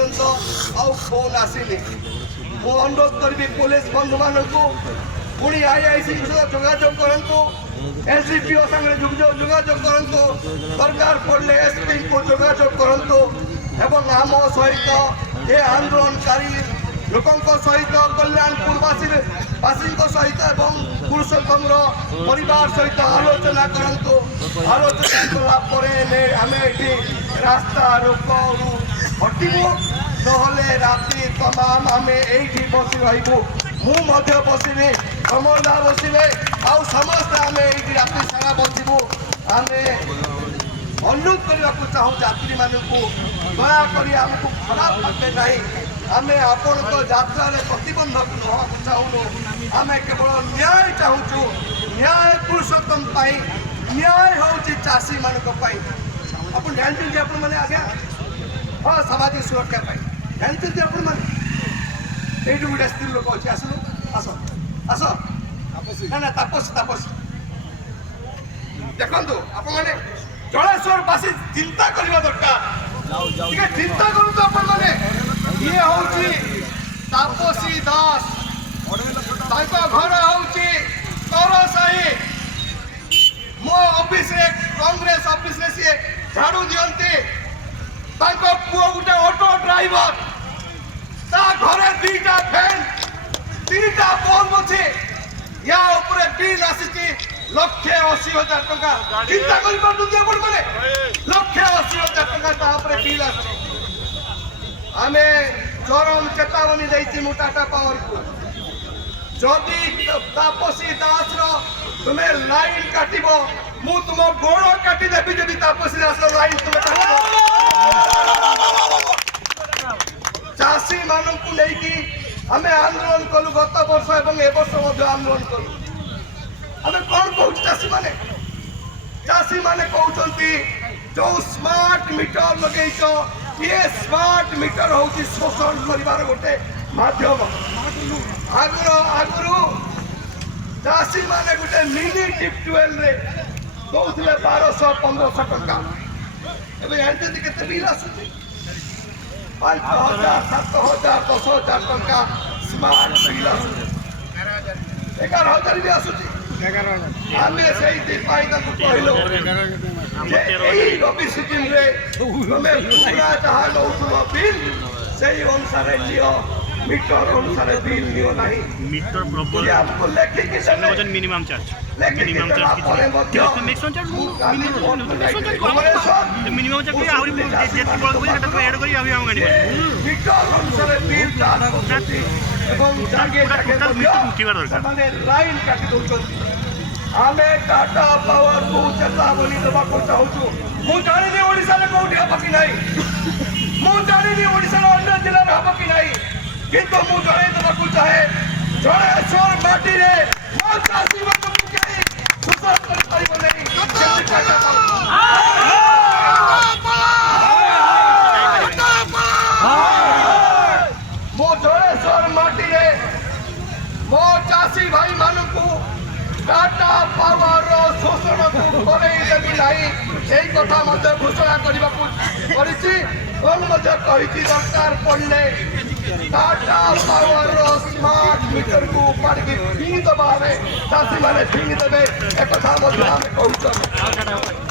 phone आसनी मु अनुरोध करी पुलिस बंधु मानक पुणी आईआईसी सहित जोगाजोग करूँ एसडीपीओ संगे जोगाजोग करूँ सरकार पड़े एसपी को जोगाजोग करूँ एवं आम सहित ये आंदोलनकारी लोकों सहित कल्याणपुरवासी सहित पुरुषोत्तम परिवार सहित आलोचना करूँ आलोचना कलापर आम ये रास्ता रोक हटबू नहले राति तमाम आम ये बस रही मुझे बसबी कमलदा बसवे आउ समस्त आम ये राति सारा बसबू आम अनुरोध करने को चाहूँ यात्री मानक दयाकोरी आमको खराब भावे ना आम आपण यात्रा प्रतिबंधक नुआ चाहूँ आम केवल न्याय चाहूँ न्याय पुरुषोत्तम न्याय हूँ चाषी मान आप जानते आपण मैंने आज्ञा हाँ सामाजिक सुरक्षा जानते आपण मैंने ये गोटे स्त्री लोक अच्छे आस आस आस ना ना तापस तापस देखो आपण मैंने जलेश्वरवासी चिंता करने दरकार चिंता करूँ आपण मैंने ये हूँ तापसी दास घर हूँ तरसाही मो ऑफिस रे कांग्रेस ऑफिस रे सी झाड़ू दियंती पुओ गोटे ऑटो ड्राइवर ता घरे दीटा फैन तीटा बल्ब अच्छे या उपरे बिल आसी 1,80,000 टका चिंता कर टका बिल आसी आम चरम चेतावनी देती टाटा पावर को जदि तापसी दास तुम्हें लाइन काटब मु तुम गोड़ काटिदेवी जब तापसी दास लाइन तुम्हें चाषी मानू नहीं आम आंदोलन कलु गत वर्ष एवं ए वर्ष आंदोलन कलु आम कौन कहूँ चाषी माने कहते जो स्मार्ट मीटर लगे ये स्मार्ट मीटर हूँ शोषण कर गोटे माध्यम आगु चाषी माने गोटे मिनी टिपट्यूएल दौले 1200-1500 टका जानते के बिल आसूँ 5,000 7,000 10,000 टका स्मार्ट बिल आसूँ 11,000 भी आसूँ आम से कहलु रबी सीजन तुम्हें पूरा जहाँ नौ बिल से अनुसार लियो मीटर अनुसार बिल लियो नहीं मीटर प्रॉपर आपको लेखिक minimum charge maximum charge minimum charge आहुरी जेति बळ को सेटा ऐड करी अभी हम गाडी मीटर अनुसार बिल एवं जागे टोटल मीटर मुठीबार दरकार माने लाइन काटी दउछन आमे टाटा पावर को चेतावनी देवा को चाहूँ मु जानी ओडिशा रे कोठी हब कि नहीं मु जानी ओडिशा रे अन्य जिला रे हब कि नहीं किंतु मु जाने देवा को चाहे जलेश्वर माटी रे मो चासी मन को केही सुसर कर पारिबो नहीं मो जलेश्वर माटी रे मो चासी भाई मानू टाटा पावर शोषण को करेदेवी नहीं कथा घोषणा करने दरकार पड़े टाटा पावर स्मार्ट मीटर को उपाड़ी फिंग दबा चाषी मैंने फिंग देवे एक कथा कहूँ